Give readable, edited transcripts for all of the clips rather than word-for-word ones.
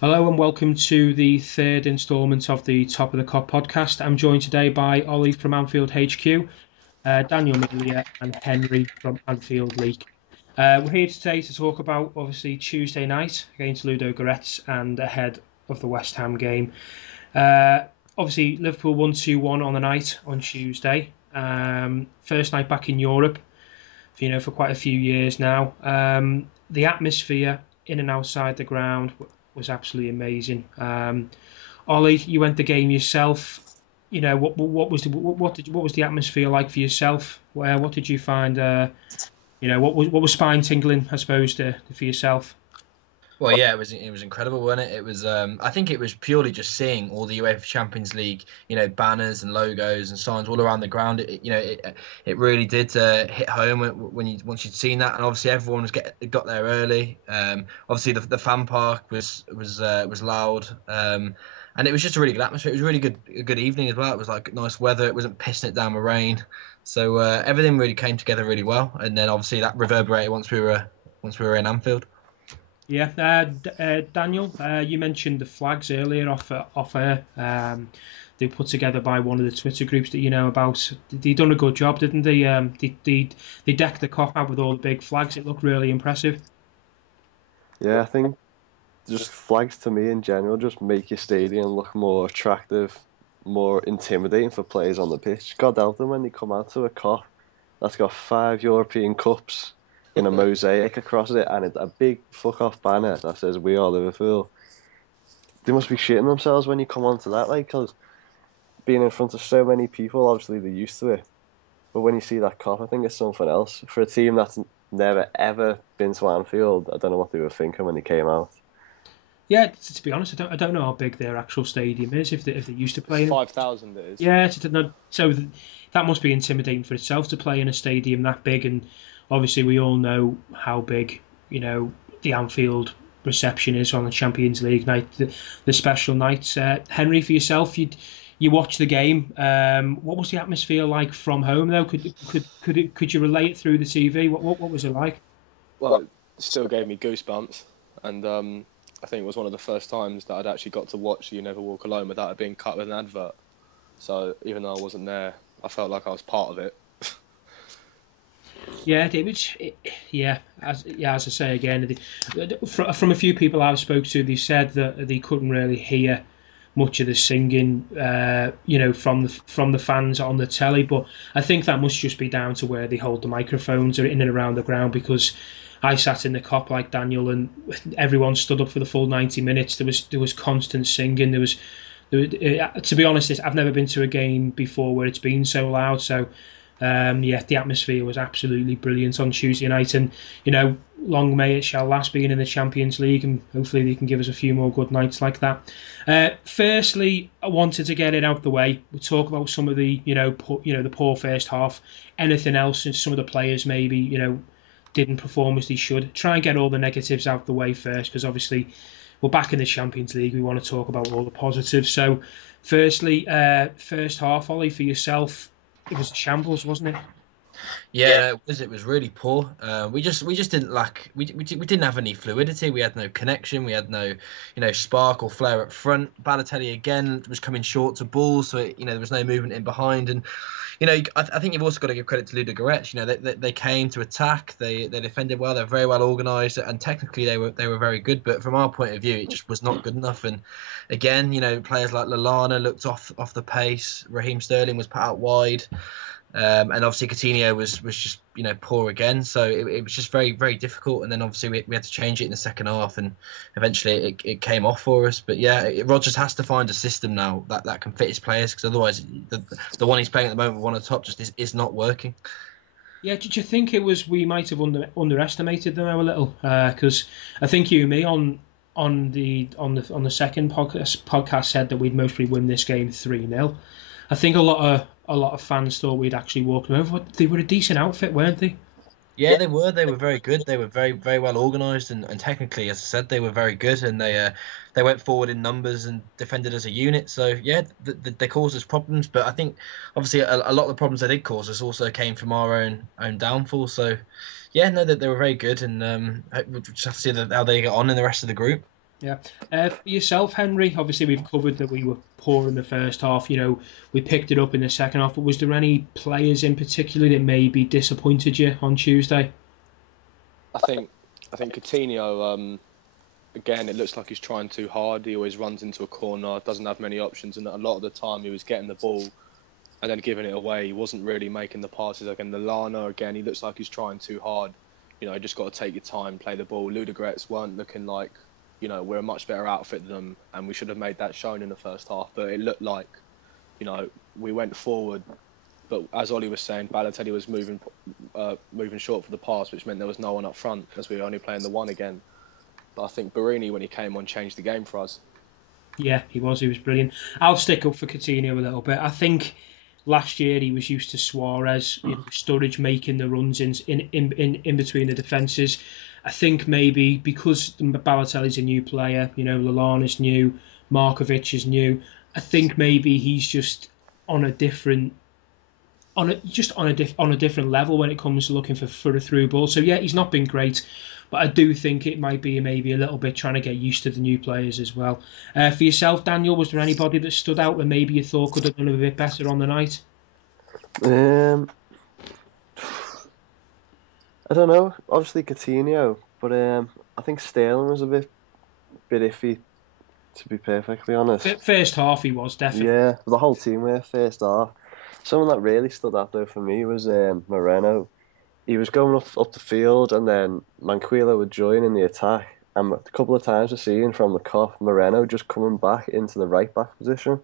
Hello and welcome to the third instalment of the Top of the Cop podcast. I'm joined today by Ollie from Anfield HQ, Daniel Melia, and Henry from Anfield League. We're here today to talk about obviously Tuesday night against Ludogorets and ahead of the West Ham game. Uh, Obviously, Liverpool won 2-1 on the night on Tuesday. First night back in Europe, for quite a few years now. The atmosphere in and outside the ground was absolutely amazing. Ollie, you went the game yourself. What was the atmosphere like for yourself? What did you find? What was spine tingling? I suppose for yourself. Well, yeah, it was incredible, wasn't it? It was I think it was purely just seeing all the UEFA Champions League, banners and logos and signs all around the ground. It really did hit home once you'd seen that, and obviously everyone got there early. Obviously the fan park was loud, and it was just a really good atmosphere. It was a good evening as well. It was like nice weather. It wasn't pissing it down with rain, so everything really came together really well. And then obviously that reverberated once we were in Anfield. Yeah, Daniel, you mentioned the flags earlier off air. They were put together by one of the Twitter groups that you know about. They done a good job, didn't they? They decked the cop out with all the big flags. It looked really impressive. Yeah, I think just flags to me in general just make your stadium look more attractive, more intimidating for players on the pitch. God help them when they come out to a cop that's got 5 European Cups in a mosaic across it and a big fuck off banner that says "We are Liverpool." They must be shitting themselves when you come onto that, like, because being in front of so many people, obviously they're used to it. But when you see that cop, I think it's something else. For a team that's never ever been to Anfield, I don't know what they were thinking when they came out. Yeah, to be honest, I don't know how big their actual stadium is if they used to It's play in it. 5,000 it is. Yeah, that must be intimidating for itself to play in a stadium that big, and obviously we all know how big the Anfield reception is on the Champions League night, the special nights. Henry, for yourself, you watched the game. What was the atmosphere like from home though? Could you relate it through the TV? What was it like? Well, it still gave me goosebumps, and I think it was one of the first times that I'd actually got to watch You Never Walk Alone without it being cut with an advert. So even though I wasn't there, I felt like I was part of it. Yeah, David. As I say again, from a few people I've spoke to, they said that they couldn't really hear much of the singing, from the fans on the telly. But I think that must just be down to where they hold the microphones or in and around the ground. Because I sat in the cop like Daniel, and everyone stood up for the full 90 minutes. There was constant singing. To be honest, I've never been to a game before where it's been so loud. So yeah, the atmosphere was absolutely brilliant on Tuesday night, and long may it shall last, being in the Champions League, and hopefully they can give us a few more good nights like that. Firstly, I wanted to get it out the way. We'll talk about some of the the poor first half. Anything else, and some of the players maybe didn't perform as they should. Try and get all the negatives out the way first, because obviously we're back in the Champions League. We want to talk about all the positives. So, firstly, first half, Ollie, for yourself, it was a shambles, wasn't it? Yeah, it was really poor. We just didn't we didn't have any fluidity. We had no connection. We had no spark or flair up front. Balotelli again was coming short to balls, so there was no movement in behind. And I think you've also got to give credit to Ludogorets. They came to attack. They defended well. They're very well organised, and technically they were very good. But from our point of view, it just was not good enough. And again, players like Lallana looked off the pace. Raheem Sterling was put out wide. And obviously Coutinho was just poor again, so it was just very, very difficult. And then obviously we had to change it in the second half, and eventually it came off for us. But yeah, Rodgers has to find a system now that can fit his players, because otherwise the one he's playing at the moment, one at the top, just is not working. Yeah, did you think we might have underestimated them a little? Because I think you and me on the second podcast said that we'd mostly win this game 3-0. I think a lot of fans thought we'd actually walk them over. But they were a decent outfit, weren't they? Yeah, they were. They were very good. They were very, very well organised, and technically, as I said, they were very good. And they went forward in numbers and defended as a unit. So yeah, they caused us problems. But I think obviously a lot of the problems they did cause us also came from our own downfall. So yeah, no, they were very good, and we'll just have to see how they get on in the rest of the group. Yeah. For yourself, Henry, obviously we've covered that we were poor in the first half. We picked it up in the second half. But was there any players in particular that maybe disappointed you on Tuesday? I think Coutinho. Again, it looks like he's trying too hard. He always runs into a corner, doesn't have many options, and a lot of the time he was getting the ball and then giving it away. He wasn't really making the passes. Again, the Lana, again, he looks like he's trying too hard. You just got to take your time, play the ball. Ludogorets weren't looking like, we're a much better outfit than them, and we should have made that shown in the first half. But it looked like, we went forward. But as Ollie was saying, Balotelli was moving short for the pass, which meant there was no one up front as we were only playing the one again. But I think Barini, when he came on, changed the game for us. Yeah, he was. He was brilliant. I'll stick up for Coutinho a little bit. I think last year he was used to Suarez, Sturridge making the runs in between the defences. I think maybe because Balotelli's a new player, Lallana's new, Markovic is new. I think maybe he's just on a different on a different level when it comes to looking for a through ball. So yeah, he's not been great, but I do think it might be maybe a little bit trying to get used to the new players as well. For yourself, Daniel, was there anybody that stood out that maybe you thought could have done a bit better on the night? I don't know. Obviously Coutinho, but I think Sterling was a bit iffy, to be perfectly honest. First half, he was definitely. Yeah, the whole team were first half. Someone that really stood out though for me was Moreno. He was going up the field, and then Manquillo would join in the attack. And a couple of times we've seen from the cop Moreno just coming back into the right back position,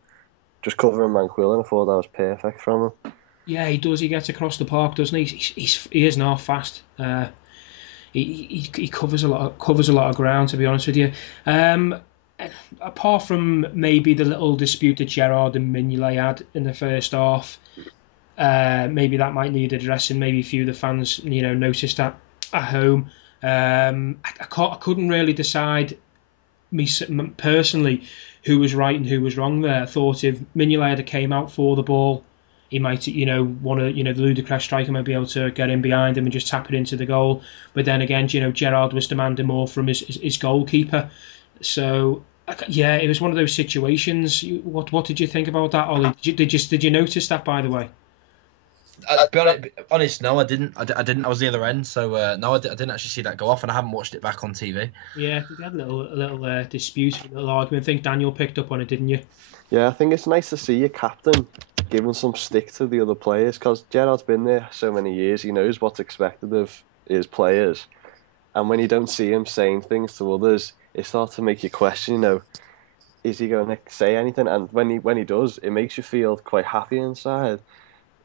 just covering Manquillo, and I thought that was perfect from him. Yeah, he does. He gets across the park, doesn't he? He is now fast. He covers a lot of ground. To be honest with you, apart from maybe the little dispute that Gerrard and Mignolet had in the first half, maybe that might need addressing. Maybe a few of the fans, noticed that at home. I couldn't really decide me personally who was right and who was wrong there. I thought if Mignolet had came out for the ball, he might, want to, the ludicrous striker might be able to get in behind him and just tap it into the goal. But then again, Gerrard was demanding more from his goalkeeper. So yeah, it was one of those situations. What did you think about that, Ollie? Did you notice that, by the way? To be honest, no, I didn't. I didn't. I was the other end, so no, I didn't actually see that go off, and I haven't watched it back on TV. Yeah, they had a little dispute, a little argument. I think Daniel picked up on it, didn't you? Yeah, I think it's nice to see your captain giving some stick to the other players, because Gerrard's been there so many years. He knows what's expected of his players, and when you don't see him saying things to others, it starts to make you question. Is he going to say anything? And when he does, it makes you feel quite happy inside.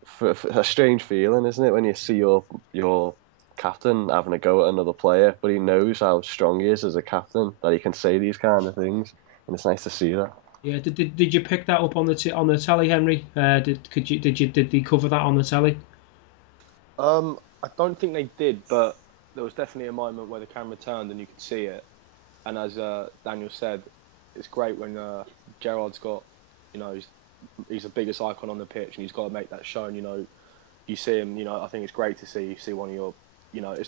For a strange feeling, isn't it, when you see your captain having a go at another player, but he knows how strong he is as a captain, that he can say these kind of things, and it's nice to see that. Yeah, did you pick that up on the telly, Henry? Did they cover that on the telly? I don't think they did, but there was definitely a moment where the camera turned and you could see it. And as Daniel said, it's great when Gerrard's got, he's the biggest icon on the pitch, and he's got to make that shown. You see him. I think it's great to see one of your,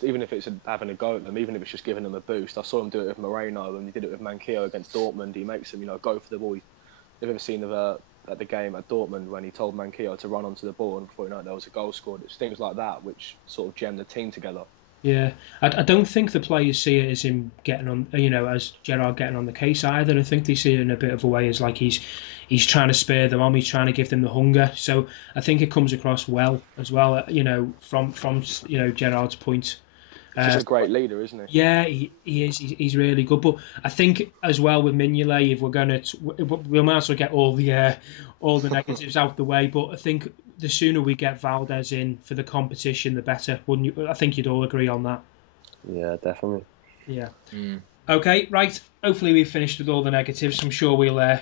even if it's having a go at them, even if it's just giving them a boost. I saw him do it with Moreno, and he did it with Manquillo against Dortmund. He makes them, go for the ball. You've ever seen at the game at Dortmund when he told Manquillo to run onto the ball, and before there was a goal scored. It's things like that which sort of gem the team together. Yeah, I don't think the players see it as him getting on, as Gerrard getting on the case either. I think they see it in a bit of a way as like he's trying to spur them on, he's trying to give them the hunger. So I think it comes across well as well, from Gerrard's point. He's a great leader, isn't he? Yeah, he is. He's really good. But I think as well with Mignolet, if we're going to, we might as well get all the negatives out the way. But I think the sooner we get Valdez in for the competition, the better, wouldn't you? I think you'd all agree on that. Yeah, definitely. Yeah. Okay, right. Hopefully we've finished with all the negatives. I'm sure we'll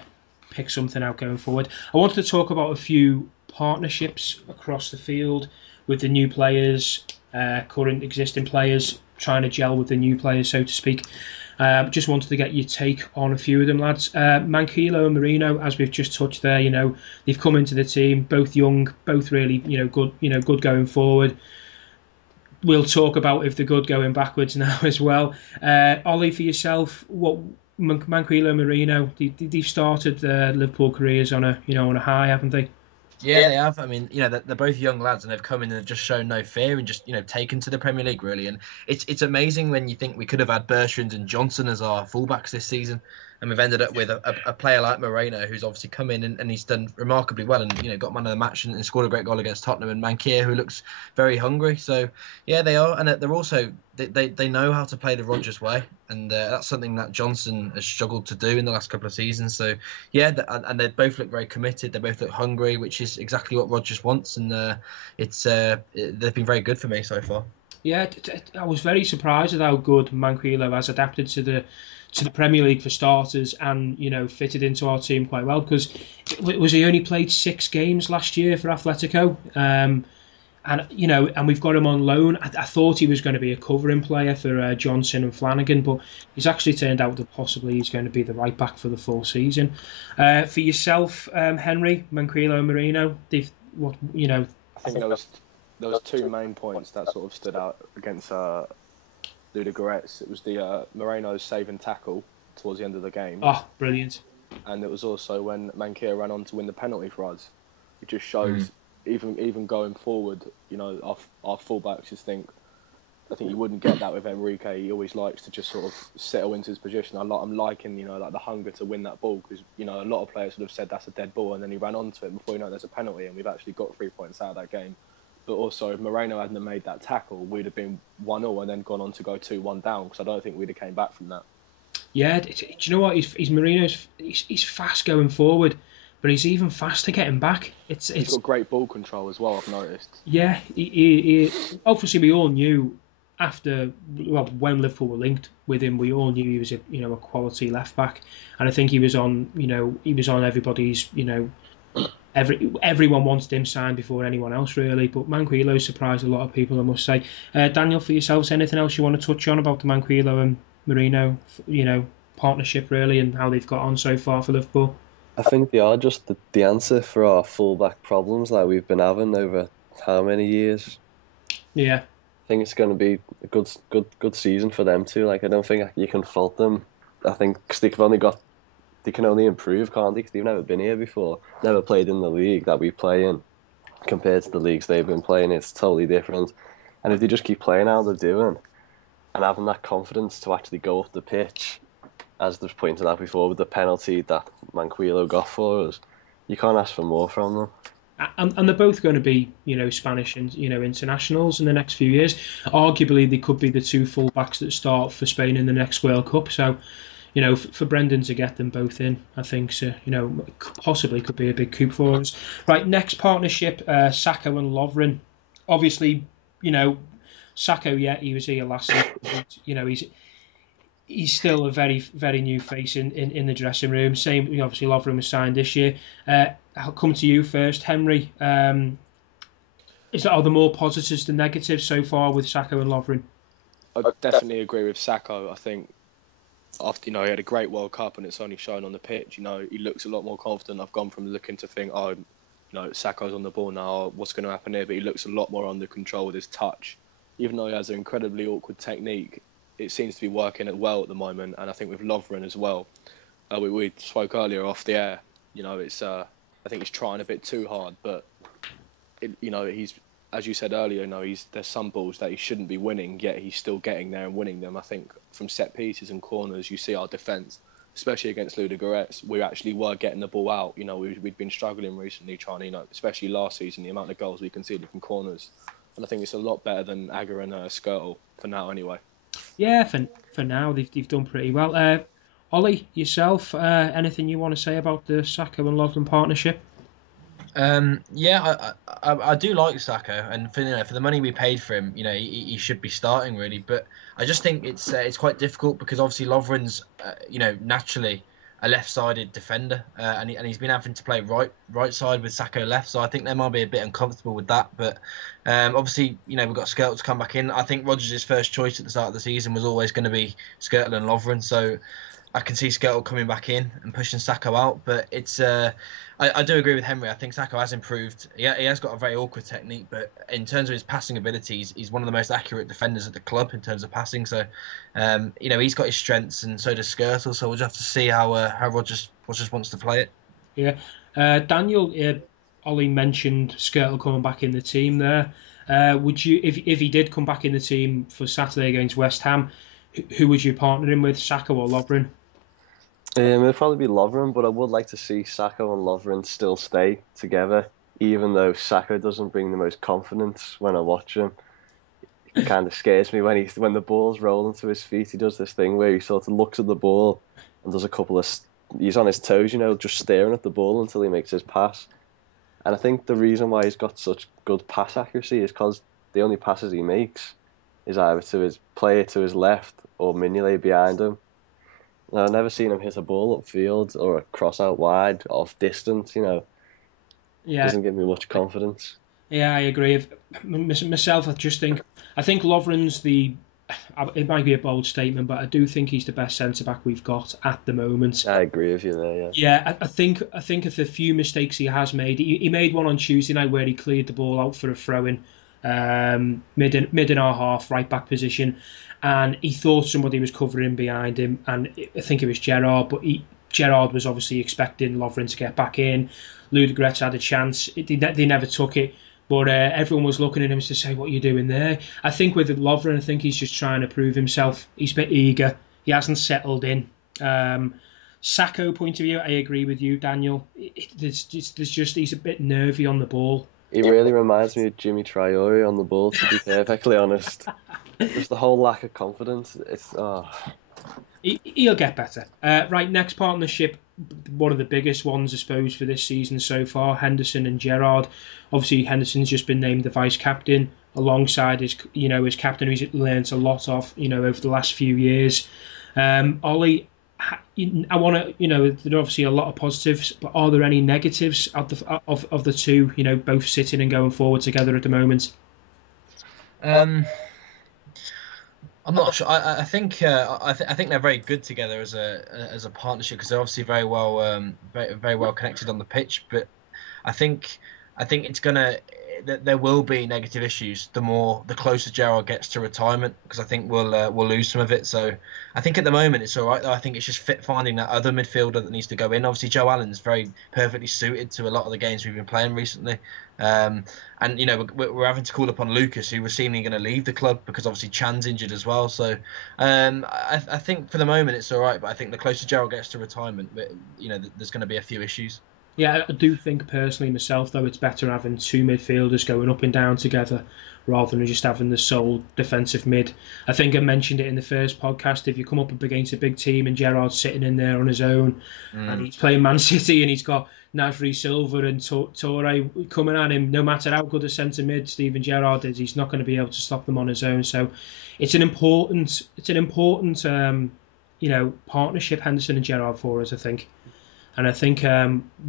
pick something out going forward. I wanted to talk about a few partnerships across the field with the new players, current existing players, trying to gel with the new players, so to speak. Just wanted to get your take on a few of them, lads. Manquillo and Marino, as we've just touched there, they've come into the team, both young, both really, good going forward. We'll talk about if they're good going backwards now as well. Ollie, for yourself, what Manquillo, Marino, they've started their Liverpool careers on a high, haven't they? Yeah, they have. I mean, they're both young lads, and they've come in and have just shown no fear and just taken to the Premier League really. And it's amazing when you think we could have had Bertrand and Johnson as our fullbacks this season, and we've ended up with a player like Moreno, who's obviously come in and he's done remarkably well, and got man of the match and scored a great goal against Tottenham, and Manquillo, who looks very hungry. So yeah, they are, and they're also they know how to play the Rodgers way, and that's something that Johnson has struggled to do in the last couple of seasons. So yeah, and they both look very committed. They both look hungry, which is exactly what Rodgers wants, and they've been very good for me so far. Yeah, I was very surprised at how good Manquillo has adapted to the Premier League for starters, and fitted into our team quite well, because he only played 6 games last year for Atletico, and we've got him on loan. I thought he was going to be a covering player for Johnson and Flanagan, but he's actually turned out that possibly he's going to be the right back for the full season. For yourself, Henry, Manquillo, Marino, I think there was 2 main points that sort of stood out against Ludogorets. It was the Moreno's save and tackle towards the end of the game. Oh, brilliant. And it was also when Manquillo ran on to win the penalty for us. It just shows, even going forward, our fullbacks just I think you wouldn't get that with Enrique. He always likes to just sort of settle into his position. I'm liking, like the hunger to win that ball, because, a lot of players would have said that's a dead ball, and then he ran onto it. Before there's a penalty, and we've actually got 3 points out of that game. But also, if Moreno hadn't made that tackle, we'd have been 1-0 and then gone on to go 2-1 down, because I don't think we'd have came back from that. Yeah, do you know what? He's Marino's. He's fast going forward, but he's even faster getting back. He's got great ball control as well, I've noticed. Yeah, he obviously we all knew when Liverpool were linked with him, we all knew he was a quality left back, and I think he was on everybody's everyone wanted him signed before anyone else really. But Manquillo surprised a lot of people, I must say. Daniel, for yourselves, anything else you want to touch on about the Manquillo and Marino partnership really, and how they've got on so far for Liverpool? I think they are just the answer for our fullback problems that we've been having over how many years. Yeah, I think it's going to be a good season for them too. Like, I don't think you can fault them. I think cause they can only improve, can't they? Because they've never been here before, never played in the league that we play in. Compared to the leagues they've been playing, it's totally different. And if they just keep playing how they're doing, and having that confidence to actually go up the pitch, as was pointed out before with the penalty that Manquillo got for us, you can't ask for more from them. And they're both going to be, Spanish and internationals in the next few years. Arguably, they could be the 2 fullbacks that start for Spain in the next World Cup. So, for Brendan to get them both in, I think, so, possibly could be a big coup for us. Right, next partnership, Sacco and Lovren. Obviously, Sacco, he was here last season. He's still a very, very new face in the dressing room. Same, obviously, Lovren was signed this year. I'll come to you first, Henry. Are there more positives than negatives so far with Sacco and Lovren? I definitely agree with Sacco. I think after he had a great World Cup and it's only shown on the pitch, he looks a lot more confident. I've gone from looking to think, Sacco's on the ball now, what's going to happen here? But he looks a lot more under control with his touch. Even though he has an incredibly awkward technique, it seems to be working well at the moment. And I think with Lovren as well, we spoke earlier off the air. I think he's trying a bit too hard, but he's, as you said earlier, there's some balls that he shouldn't be winning, yet he's still getting there and winning them. I think from set pieces and corners, you see our defence, especially against Ludogorets, we actually were getting the ball out. We'd been struggling recently trying, especially last season, the amount of goals we conceded from corners. And I think it's a lot better than Agger and Skirtle for now, anyway. Yeah, for now they've done pretty well. Ollie, yourself, anything you want to say about the Sacco and Lovren partnership? Yeah, I do like Sacco, and for the money we paid for him, he should be starting really. But I just think it's quite difficult because obviously Lovren's naturally a left-sided defender, and he's been having to play right side with Sacco left, so I think they might be a bit uncomfortable with that. But obviously, we've got Skirtle to come back in. I think Rodgers' first choice at the start of the season was always going to be Skirtle and Lovren, so I can see Skirtle coming back in and pushing Sacco out, but it's I do agree with Henry. I think Sacco has improved. He has got a very awkward technique, but in terms of his passing abilities, he's one of the most accurate defenders at the club in terms of passing. So, he's got his strengths, and so does Skirtle. So we'll just have to see how Rodgers wants to play it. Yeah, Daniel, Ollie mentioned Skirtle coming back in the team there. Would you, if he did come back in the team for Saturday against West Ham, who would you partner him with, Sacco or Lovren? It'd probably be Lovren, but I would like to see Sacco and Lovren still stay together, even though Sacco doesn't bring the most confidence when I watch him. It kind of scares me when the ball's rolling to his feet. He does this thing where he sort of looks at the ball and does a couple of. He's on his toes, just staring at the ball until he makes his pass. And I think the reason why he's got such good pass accuracy is because the only passes he makes is either to his player to his left or Mignolet behind him. And I've never seen him hit a ball upfield or a cross out wide off distance. Yeah, Doesn't give me much confidence. yeah, I agree. Myself, I think Lovren's the. It might be a bold statement, but I do think he's the best centre back we've got at the moment. I agree with you there. Yeah. Yeah, I think of the few mistakes he has made. He made one on Tuesday night where he cleared the ball out for a throw-in, mid in our half, right back position, and he thought somebody was covering behind him, and I think it was Gerrard, but Gerrard was obviously expecting Lovren to get back in. Ludogorets had a chance. They never took it. But everyone was looking at him to say, what are you doing there? I think with Lovren, I think he's just trying to prove himself. He's a bit eager. He hasn't settled in. Sacco point of view, I agree with you, Daniel. There's just he's a bit nervy on the ball. He really reminds me of Jimmy Traore on the ball, to be perfectly honest. Just the whole lack of confidence. He'll get better. Right, next partnership, one of the biggest ones, I suppose, for this season so far, Henderson and Gerrard. Obviously, Henderson's just been named the vice captain alongside his captain, who he's learnt a lot of, over the last few years. Ollie, I want to, there are obviously a lot of positives, but are there any negatives of the two, both sitting and going forward together at the moment? I'm not sure. I think they're very good together as a partnership because they're obviously very well very well connected on the pitch. But I think there will be negative issues the closer Gerrard gets to retirement because I think we'll lose some of it. So I think at the moment it's all right though. I think it's just finding that other midfielder that needs to go in. Obviously Joe Allen's very perfectly suited to a lot of the games we've been playing recently. And we're having to call upon Lucas, who was seemingly going to leave the club because obviously Chan's injured as well. So I think for the moment it's all right, but I think the closer Gerrard gets to retirement, there's going to be a few issues. Yeah, I do think personally myself, though, it's better having two midfielders going up and down together rather than just having the sole defensive mid. I think I mentioned it in the first podcast. If you come up against a big team and Gerrard's sitting in there on his own and he's playing Man City and he's got Nasri Silva and Toure coming at him, no matter how good a centre mid Steven Gerrard is, he's not going to be able to stop them on his own. So it's an important partnership, Henderson and Gerrard, for us, I think. And I think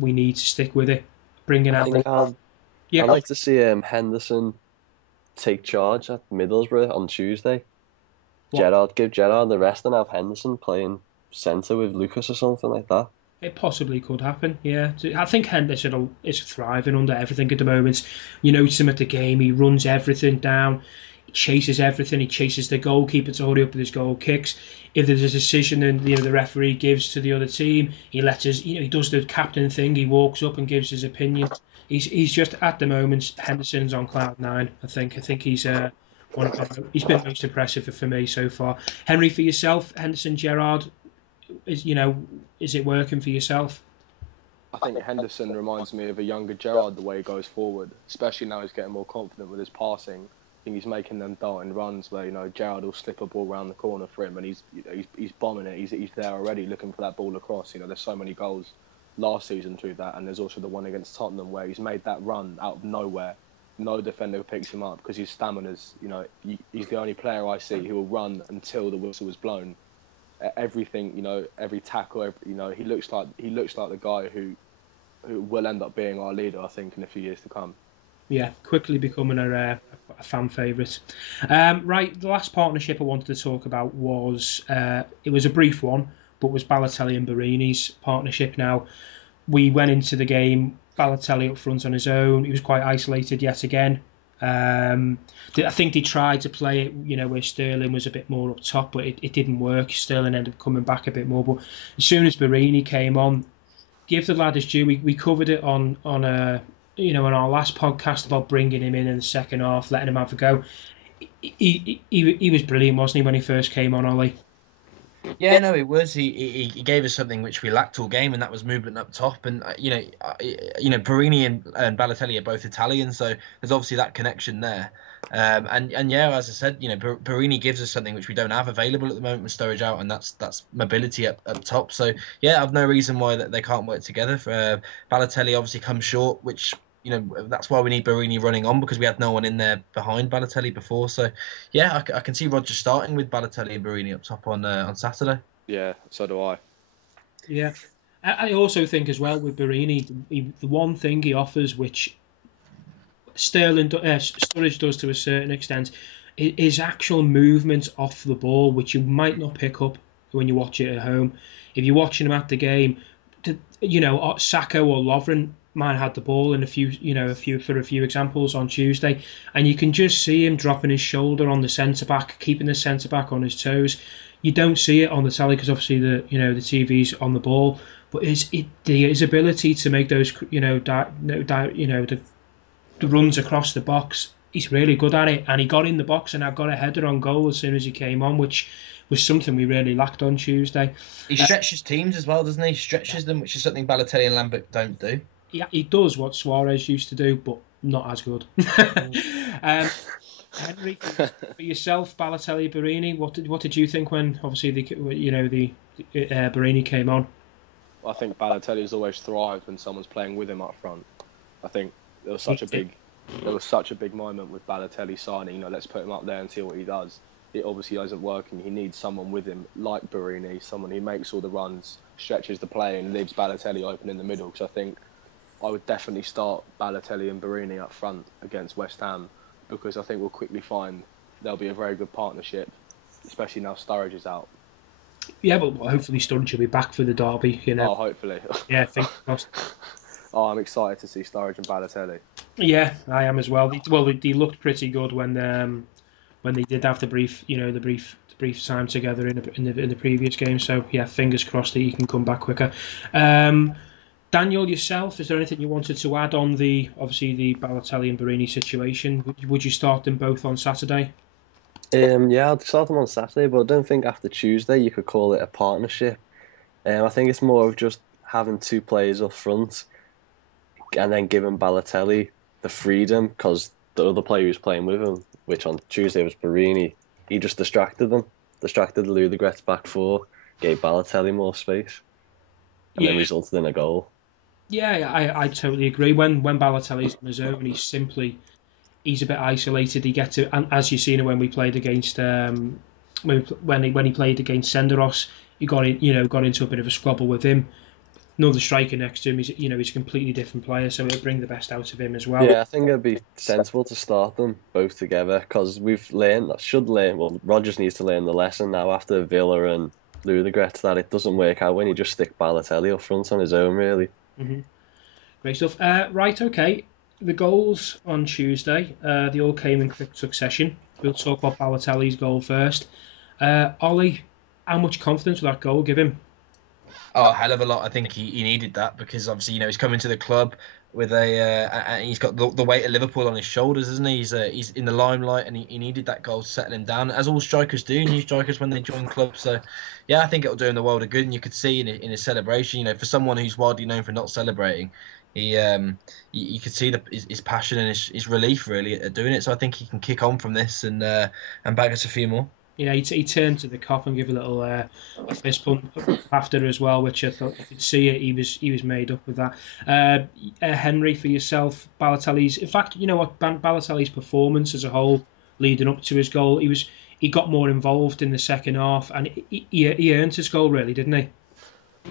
we need to stick with it. Bringing out. I'd like to see Henderson take charge at Middlesbrough on Tuesday. Give Gerrard the rest and have Henderson playing centre with Lucas or something like that. It possibly could happen, yeah. I think Henderson is thriving under everything at the moment. You notice him at the game, he runs everything down. He chases everything. He chases the goalkeeper to hurry up with his goal kicks. If there's a decision and the referee gives to the other team, he he does the captain thing. He walks up and gives his opinion. He's just at the moment. Henderson's on cloud nine. I think he's he's been most impressive for me so far. Henry, for yourself, Henderson, Gerrard, is it working for yourself? I think Henderson reminds me of a younger Gerrard the way he goes forward, especially now he's getting more confident with his passing. I think he's making them darting runs where Gerrard will slip a ball around the corner for him and he's bombing it. He's there already looking for that ball across. There's so many goals last season through that, and there's also the one against Tottenham where he's made that run out of nowhere. No defender picks him up because his stamina's. He's the only player I see who will run until the whistle is blown. Everything, every tackle, he looks like the guy who will end up being our leader, I think, in a few years to come. Yeah, quickly becoming a fan favourite. Right, the last partnership I wanted to talk about was, it was a brief one, but was Balotelli and Barini's partnership. Now, we went into the game, Balotelli up front on his own. He was quite isolated yet again. I think they tried to play it, where Sterling was a bit more up top, but it didn't work. Sterling ended up coming back a bit more. But as soon as Barini came on, give the lad his due. We covered it on our last podcast about bringing him in the second half, letting him have a go. He was brilliant, wasn't he, when he first came on, Ollie? Yeah, no, it was. He gave us something which we lacked all game, and that was movement up top. And Perini and Balotelli are both Italian, so there's obviously that connection there. And yeah, as I said, Perini gives us something which we don't have available at the moment with Sturridge out, and that's mobility up top. So yeah, I've no reason why that they can't work together. Balotelli obviously comes short, which that's why we need Barini running on, because we had no one in there behind Balotelli before. So yeah, I can see Roger starting with Balotelli and Barini up top on Saturday. Yeah, so do I. Yeah, I also think as well with Barini, the one thing he offers, which Sturridge does to a certain extent, is actual movement off the ball, which you might not pick up when you watch it at home. If you're watching him at the game, Sacco or Lovren might have had the ball in a few examples on Tuesday, and you can just see him dropping his shoulder on the centre back, keeping the centre back on his toes. You don't see it on the telly because obviously the TV's on the ball, but his ability to make those the runs across the box, he's really good at it, and he got in the box and I got a header on goal as soon as he came on, which was something we really lacked on Tuesday. He stretches teams as well, doesn't he? He stretches them, which is something Balotelli and Lambert don't do. Yeah, he does what Suarez used to do, but not as good. Henry, for yourself, Balotelli, Barini, what did you think when obviously the Barini came on? I think Balotelli's always thrived when someone's playing with him up front. I think there was such a big moment with Balotelli signing. Let's put him up there and see what he does. It obviously isn't working. He needs someone with him like Barini, someone who makes all the runs, stretches the play, and leaves Balotelli open in the middle. Because I think I would definitely start Balotelli and Barini up front against West Ham, because I think we'll quickly find there'll be a very good partnership, especially now Sturridge is out. Yeah, but hopefully Sturridge will be back for the derby. Oh, hopefully. Yeah, fingers crossed. Oh, I'm excited to see Sturridge and Balotelli. Yeah, I am as well. They looked pretty good when they did have the brief time together in the previous game. So yeah, fingers crossed that he can come back quicker. Daniel, yourself, is there anything you wanted to add on the Balotelli and Barini situation? Would you start them both on Saturday? Yeah, I'd start them on Saturday, but I don't think after Tuesday you could call it a partnership. I think it's more of just having two players up front and then giving Balotelli the freedom, because the other player who's playing with him, which on Tuesday was Barini, he just distracted the Ludogorets back four, gave Balotelli more space, and then resulted in a goal. Yeah, I totally agree. When Balotelli's on his own, he's a bit isolated. He gets it, and as you've seen when we played against when he played against Senderos, he got into a bit of a squabble with him. Another striker next to him, he's a completely different player, so it'll bring the best out of him as well. Yeah, I think it'd be sensible to start them both together, because Rodgers needs to learn the lesson now after Villa and Ludogorets that it doesn't work out when you just stick Balotelli up front on his own, really. Mm-hmm. Great stuff. Right, okay. The goals on Tuesday, they all came in quick succession. We'll talk about Balotelli's goal first. Ollie, how much confidence will that goal give him? Oh, a hell of a lot. I think he needed that, because obviously he's coming to the club with and he's got the weight of Liverpool on his shoulders, isn't he? He's in the limelight, and he needed that goal to settle him down, as all strikers do, new strikers when they join clubs. So yeah, I think it'll do him the world of good, and you could see in his celebration, for someone who's widely known for not celebrating, you could see his passion and his relief really at doing it. So I think he can kick on from this and bag us a few more. Yeah, he turned to the cop and gave a little a fist pump after as well, which I thought you could see it. He was made up with that. Henry, for yourself, Balotelli's. In fact, you know what, Balotelli's performance as a whole, leading up to his goal, he got more involved in the second half, and he earned his goal, really, didn't he?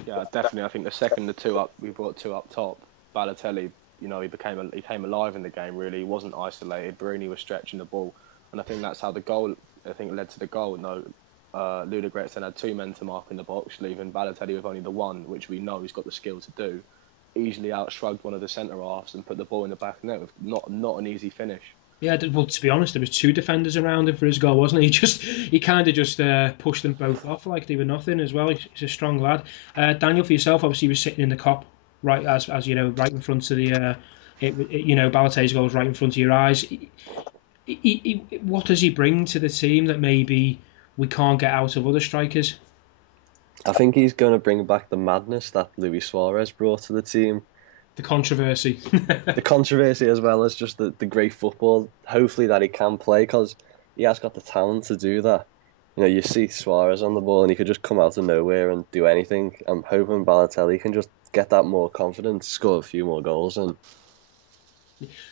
Yeah, definitely. I think the second we brought two up top, Balotelli, he came alive in the game. Really, he wasn't isolated. Barini was stretching the ball, and I think that's how the goal. I think led to the goal. Ludogorets then had 2 men to mark in the box, leaving Balotelli with only the one, which we know he's got the skill to do. Easily outshrugged one of the centre halves and put the ball in the back of the net with not an easy finish. Yeah, well, to be honest, there was 2 defenders around him for his goal, wasn't he? He kind of just pushed them both off like they were nothing as well. He's a strong lad. Daniel, for yourself, obviously, you were sitting in the cop, right as you know, right in front of the, Balotelli's goal was right in front of your eyes. What does he bring to the team that maybe we can't get out of other strikers? I think he's going to bring back the madness that Luis Suarez brought to the team. The controversy. The controversy, as well as just the great football, hopefully, that he can play, because he has got the talent to do that. You know, you see Suarez on the ball and he could just come out of nowhere and do anything. I'm hoping Balotelli can just get that more confidence, score a few more goals, and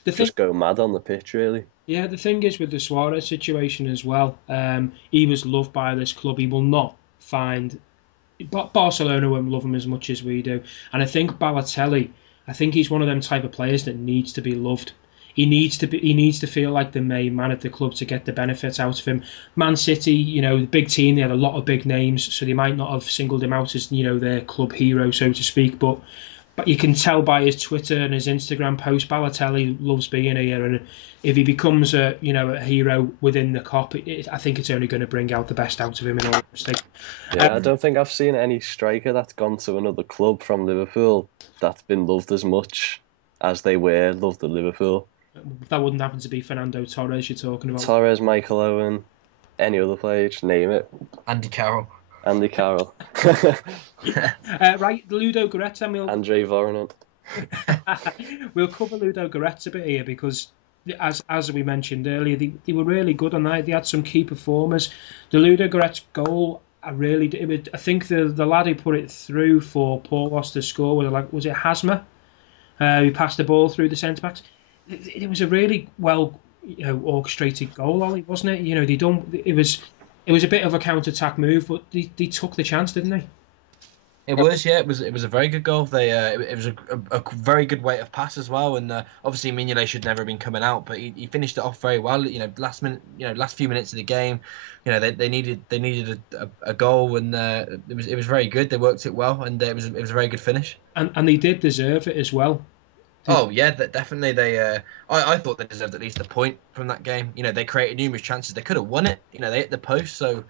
just go mad on the pitch, really. Yeah, the thing is with the Suarez situation as well, he was loved by this club. He will not find... Barcelona won't love him as much as we do. And I think Balotelli, I think he's one of them type of players that needs to be loved. He needs to feel like the main man at the club to get the benefits out of him. Man City, the big team, they had a lot of big names, so they might not have singled him out as, their club hero, so to speak. But you can tell by his Twitter and his Instagram post, Balotelli loves being here, and if he becomes a hero within the cop, I think it's only going to bring out the best out of him. In all honesty. Yeah, I don't think I've seen any striker that's gone to another club from Liverpool that's been loved as much as they were loved at Liverpool. That wouldn't happen to be Fernando Torres you're talking about. Torres, Michael Owen, any other player, just name it. Andy Carroll. Andy Carroll. Right, Ludogorets, Andre Voronin. We'll cover Ludogorets a bit here because, as we mentioned earlier, they were really good on that. They had some key performers. The Ludogorets goal, I think the lad who put it through for Porlos to score was it Hasma? Who passed the ball through the centre backs. It was a really well, orchestrated goal, Ollie, wasn't it? It was a bit of a counter-attack move, but they took the chance, didn't they? It was a very good goal. It was a very good weight of pass as well, and obviously Mignolet should never have been coming out, but he finished it off very well. Last few minutes of the game, they needed a goal, and it was very good. They worked it well, and it was a very good finish. And they did deserve it as well. Oh yeah, definitely. I thought they deserved at least a point from that game. They created numerous chances. They could have won it. They hit the post, so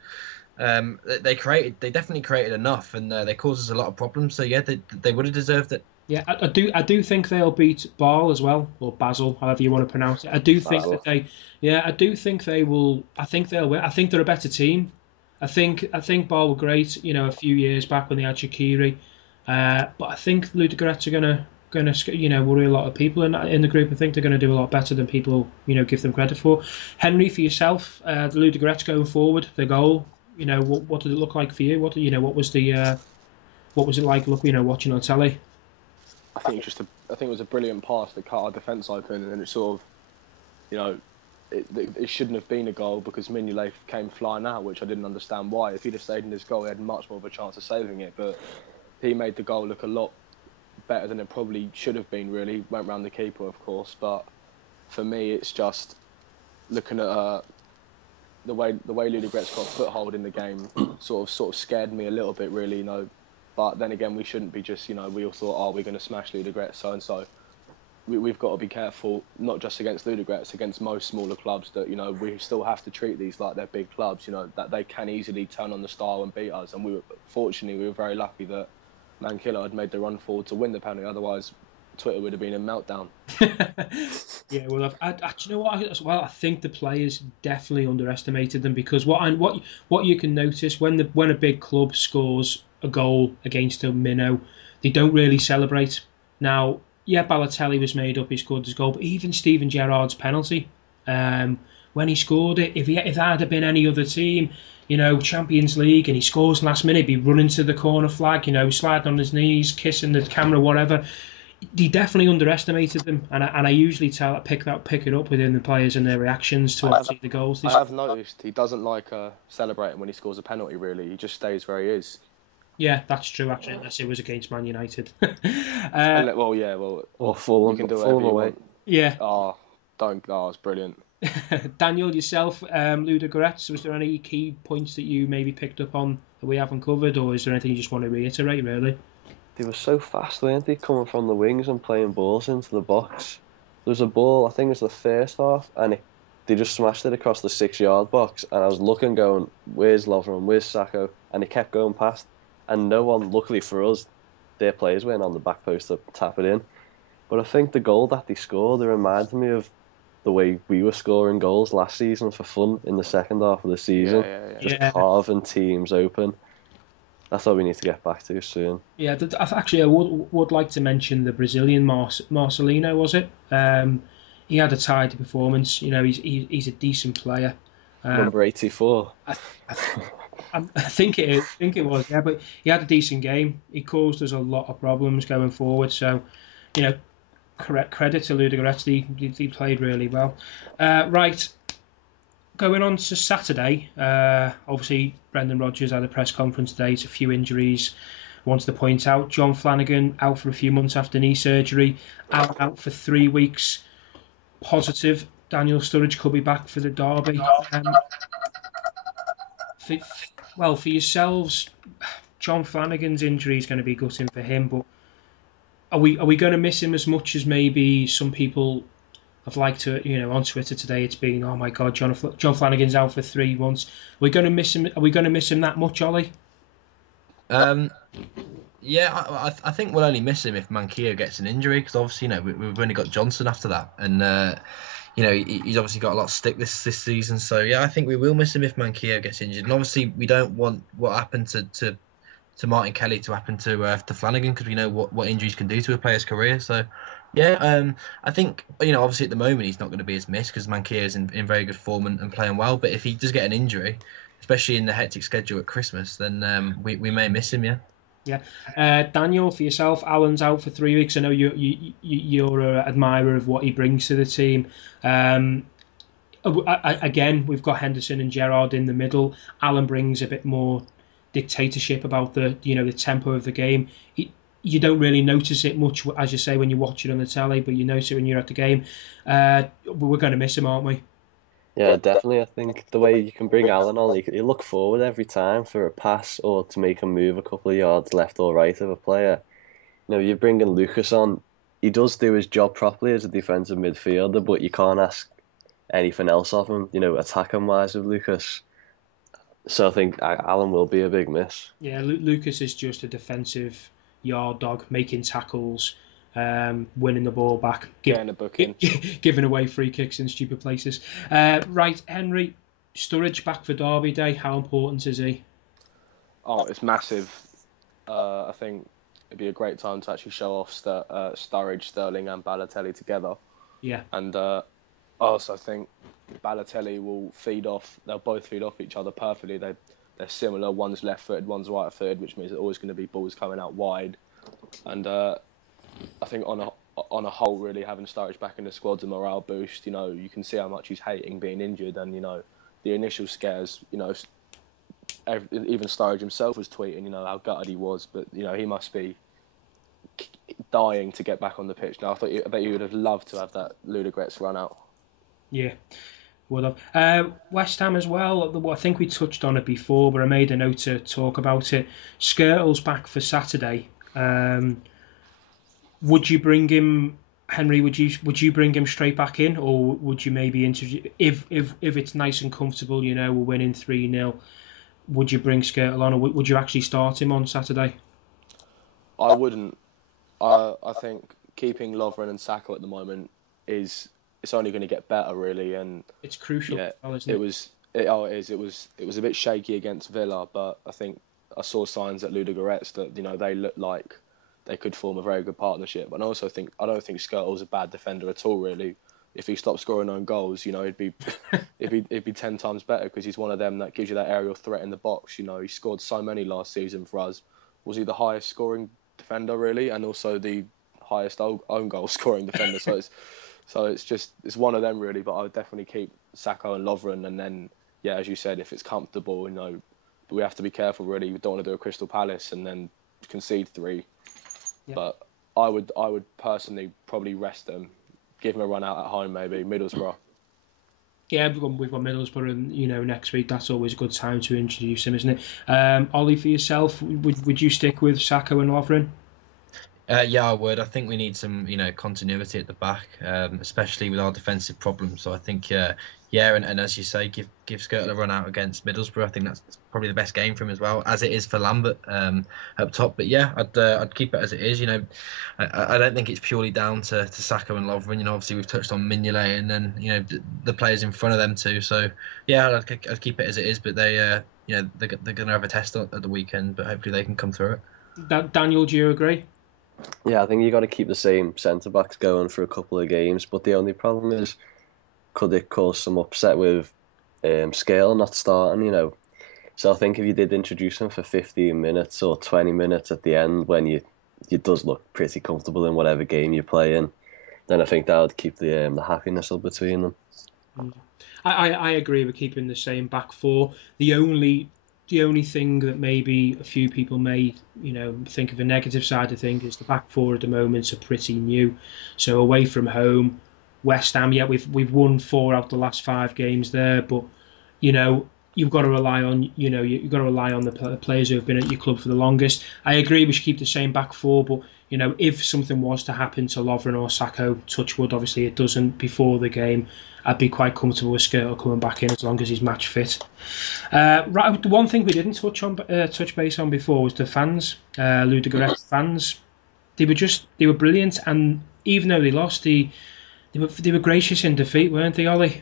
they definitely created enough, and they caused us a lot of problems. So yeah, they would have deserved it. Yeah, I do think they'll beat Basel as well, or Basel, however you want to pronounce it. I do think I do think they will. I think they'll win. I think they're a better team. I think Basel were great, a few years back when they had Shaqiri, but I think Ludogorets are going to worry a lot of people in the group. I think they're going to do a lot better than people give them credit for. Henry, for yourself, the Ludogorets going forward, the goal. What did it look like for you? What was it like? Watching on telly. I think it was a brilliant pass that cut our defence open, and it sort of, it shouldn't have been a goal because Mignolet came flying out, which I didn't understand why. If he'd have stayed in his goal, he had much more of a chance of saving it. But he made the goal look a lot better than it probably should have been. Really went round the keeper, of course, but for me, it's just looking at the way Ludogorets got a foothold in the game, sort of scared me a little bit, really. But then again, we shouldn't be just, we all thought, we're going to smash Ludogorets, so. We've got to be careful, not just against Ludogorets, against most smaller clubs, that, we still have to treat these like they're big clubs, that they can easily turn on the style and beat us. And fortunately, we were very lucky that Mankiller had made the run forward to win the penalty. Otherwise, Twitter would have been in meltdown. Yeah, well, do you know what? As well, I think the players definitely underestimated them, because what you can notice when a big club scores a goal against a minnow, they don't really celebrate. Now, yeah, Balotelli was made up, he scored his goal, but even Steven Gerrard's penalty, when he scored it, if that had been any other team, Champions League, and he scores last minute, he'd be running to the corner flag, sliding on his knees, kissing the camera, whatever. He definitely underestimated them, and I usually pick it up within the players and their reactions to obviously the goals. I have noticed he doesn't like celebrating when he scores a penalty. Really, he just stays where he is. Yeah, that's true. Actually, unless it was against Man United. Or Fulham. You can do Fulham away. Yeah. It's brilliant. Daniel, yourself, Ludogorets, was there any key points that you maybe picked up on that we haven't covered, or is there anything you just want to reiterate, really? They were so fast, weren't they, coming from the wings and playing balls into the box. There was a ball, I think it was the first half, and they just smashed it across the 6 yard box. And I was looking, going, "Where's Lovren? Where's Sacco?" And he kept going past, and no one, luckily for us, their players went on the back post to tap it in. But I think the goal that they scored, it reminded me of the way we were scoring goals last season for fun in the second half of the Yeah, season, yeah, yeah. just Yeah, carving teams open. That's what we need to get back to soon. yeah. Actually, I would like to mention the Brazilian Marcelino. Was it? He had a tidy performance. You know, he's a decent player. Um, Number 84. I, I, I think it was. Yeah, but he had a decent game. He caused us a lot of problems going forward. So, you know, correct credit to Ludogorets. He played really well. Right, going on to Saturday. Obviously, Brendan Rodgers had a press conference today. It's a few injuries. Wanted to point out John Flanagan out for a few months after knee surgery, out for 3 weeks. Positive. Daniel Sturridge could be back for the derby. For, well, for yourselves, John Flanagan's injury is going to be gutting for him. But are we going to miss him as much as maybe some people have liked to? You know, on Twitter today, it's been, oh my God, John Flanagan's out for 3 months. Are we going to miss him? Are we going to miss him that much, Ollie? Um, yeah, I think we'll only miss him if Manquillo gets an injury, because obviously, we've only got Johnson after that, and he's obviously got a lot of stick this season. So yeah, I think we will miss him if Manquillo gets injured, and obviously we don't want what happened to Martin Kelly to happen to Flanagan, because we know what injuries can do to a player's career. So yeah, I think obviously at the moment he's not going to be as missed because Manquillo is in very good form and playing well. But if he does get an injury, especially in the hectic schedule at Christmas, then we may miss him. Yeah. Yeah. Daniel, for yourself, Alan's out for 3 weeks. I know you're an admirer of what he brings to the team. Again, we've got Henderson and Gerrard in the middle. Alan brings a bit more dictatorship about the tempo of the game. You don't really notice it much, as you say, when you watch it on the telly, but you notice it when you're at the game. We're going to miss him, aren't we? Yeah, definitely. I think the way you can bring Alan on, you look forward every time for a pass or to make him move a couple of yards left or right of a player. You're bringing Lucas on. He does do his job properly as a defensive midfielder, but you can't ask anything else of him, attacking wise with Lucas. So I think Alan will be a big miss. Yeah, Lucas is just a defensive yard dog, making tackles, winning the ball back, Getting a booking. giving away free kicks in stupid places. Right, Henry, Sturridge back for Derby Day. How important is he? Oh, it's massive. I think it'd be a great time to actually show off Sturridge, Sterling, and Balotelli together. Yeah, And I also think Balotelli will feed off. They'll both feed off each other perfectly. They're similar. One's left-footed, one's right-footed, which means there's always going to be balls coming out wide. And I think on a whole, really having Sturridge back in the squad's a morale boost. You can see how much he's hating being injured, and the initial scares. Even Sturridge himself was tweeting, how gutted he was, but he must be dying to get back on the pitch now. I bet you would have loved to have that Ludogorets run out. yeah. Would have. West Ham as well. I think we touched on it before, but I made a note to talk about it. Skirtle's back for Saturday. Would you bring him, Henry? Would you bring him straight back in, or would you maybe introduce if it's nice and comfortable? We're winning 3-0. Would you bring Skirtle on, or would you actually start him on Saturday? I wouldn't. I think keeping Lovren and Saka at the moment it's only going to get better, really. And It's crucial, yeah, isn't it it? was. It was a bit shaky against Villa, but I think I saw signs at Ludogorets that they looked like they could form a very good partnership. And I don't think Skirtle's a bad defender at all, really. If he stopped scoring own goals, it'd be 10 times better, because he's one of them that gives you that aerial threat in the box. He scored so many last season for us. Was he the highest scoring defender, really, and also the highest own goal scoring defender? So it's one of them, really. But I would definitely keep Sacco and Lovren, and then yeah, as you said, if it's comfortable, we have to be careful, really. We don't want to do a Crystal Palace and then concede 3. Yeah. But I would personally probably rest them, give them a run out at home, maybe Middlesbrough. Yeah, we've got Middlesbrough, and next week. That's always a good time to introduce him, isn't it? Ollie, for yourself, would you stick with Sacco and Lovren? Yeah, I would. I think we need some, continuity at the back, especially with our defensive problems. So I think, yeah, and as you say, give Skirtle a run out against Middlesbrough. I think that's probably the best game for him as well, as it is for Lambert up top. But yeah, I'd keep it as it is. I don't think it's purely down to Sacco and Lovren. Obviously we've touched on Mignolet and then the players in front of them too. So yeah, I'd keep it as it is. But they're going to have a test at the weekend, but hopefully they can come through it. Daniel, do you agree? Yeah, I think you got to keep the same centre backs going for a couple of games, but the only problem is, could it cause some upset with Scale not starting? So I think if you did introduce him for 15 minutes or 20 minutes at the end, when you does look pretty comfortable in whatever game you're playing, then I think that would keep the happiness up between them. I agree with keeping the same back four. The only thing that maybe a few people may think of a negative side of things is the back four at the moment are pretty new. So away from home, West Ham, yeah, we've won 4 out of the last 5 games there, but you've got to rely on you've got to rely on the players who have been at your club for the longest. I agree we should keep the same back four, but if something was to happen to Lovren or Sacco, touch wood, obviously it doesn't before the game, I'd be quite comfortable with Skirtle coming back in as long as he's match fit. Right, the one thing we didn't touch base on before was the fans, Ludogorets fans. They were brilliant, and even though they lost, they were gracious in defeat, weren't they, Ollie?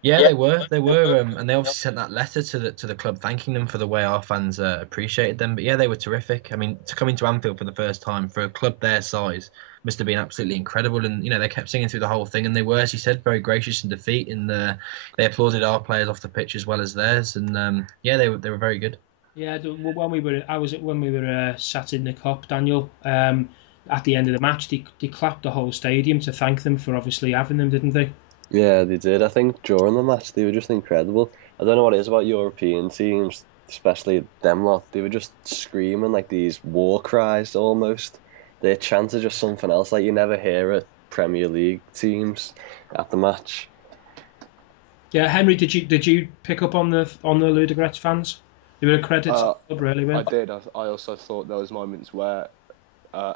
Yeah, they were, and they obviously sent that letter to the club thanking them for the way our fans appreciated them. But yeah, they were terrific. I mean, to come into Anfield for the first time for a club their size must have been absolutely incredible. And they kept singing through the whole thing, and they were, as you said, very gracious in defeat. And they applauded our players off the pitch as well as theirs. And yeah, they were very good. Yeah, when we were sat in the Kop, Daniel. At the end of the match, they clapped the whole stadium to thank them for obviously having them, didn't they? Yeah, they did. I think during the match they were just incredible. I don't know what it is about European teams, especially them lot. They were just screaming like these war cries almost. Their chants are just something else like you never hear at Premier League teams at the match. Yeah, Henry, did you pick up on the Ludogorets fans? They were a credit to the club, really, I weren't they? did. I also thought there was moments where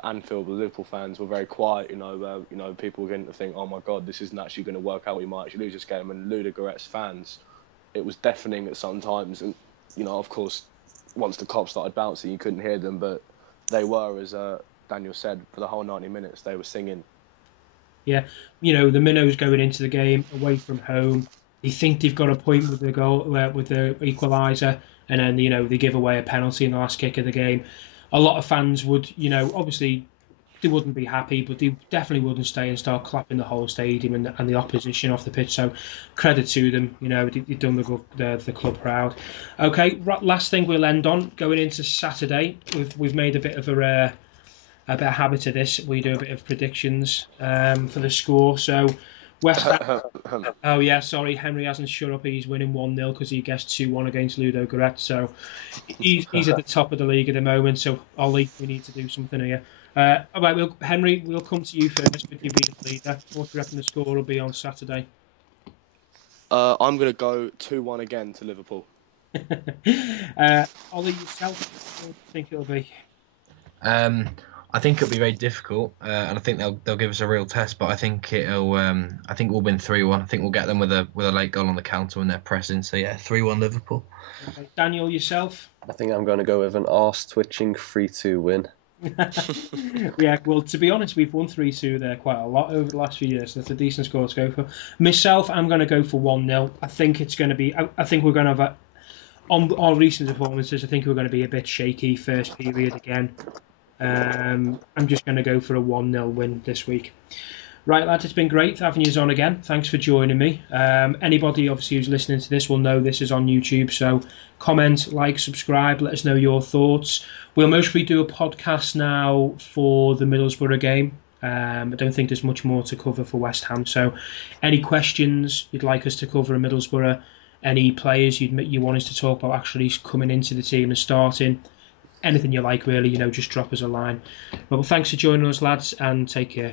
Anfield, the Liverpool fans were very quiet. People were getting to think, "Oh my God, this isn't actually going to work out. We might actually lose this game." And Ludogorets fans, it was deafening at some times. And of course, once the cops started bouncing, you couldn't hear them. But they were, as Daniel said, for the whole 90 minutes, they were singing. Yeah, the Minnows going into the game away from home. They think they've got a point with the goal, with the equaliser, and then they give away a penalty in the last kick of the game. A lot of fans would, obviously they wouldn't be happy, but they definitely wouldn't stay and start clapping the whole stadium and the opposition off the pitch. So credit to them, they've done the club proud. Okay, last thing we'll end on going into Saturday. We've made a bit of a habit of this. We do a bit of predictions for the score. So West Ham. Oh yeah, sorry, Henry hasn't shut up. He's winning 1-0 because he guessed 2-1 against Ludogorets. So he's at the top of the league at the moment. So Ollie, we need to do something here. All right, Henry, we'll come to you first with you being the leader. What do you reckon the score will be on Saturday? I'm going to go 2-1 again to Liverpool. Ollie, yourself, what do you think it'll be? I think it'll be very difficult, and I think they'll give us a real test. But I think it'll. I think we'll win 3-1. I think we'll get them with a late goal on the counter when they're pressing. So yeah, 3-1 Liverpool. Okay. Daniel, yourself? I think I'm going to go with an arse-twitching 3-2 win. Yeah, well, to be honest, we've won 3-2 there quite a lot over the last few years. So that's a decent score to go for. Myself, I'm going to go for 1-0. I think it's going to be. I think we're going to have on our recent performances. I think we're going to be a bit shaky first period again. I'm just going to go for a 1-0 win this week. Right, lads, it's been great having you on again. Thanks for joining me. Anybody, obviously, who's listening to this will know this is on YouTube, so comment, like, subscribe, let us know your thoughts. We'll mostly do a podcast now for the Middlesbrough game. I don't think there's much more to cover for West Ham, so any questions you'd like us to cover in Middlesbrough, any players you want us to talk about actually coming into the team and starting, anything you like, really, just drop us a line. Well, thanks for joining us, lads, and take care.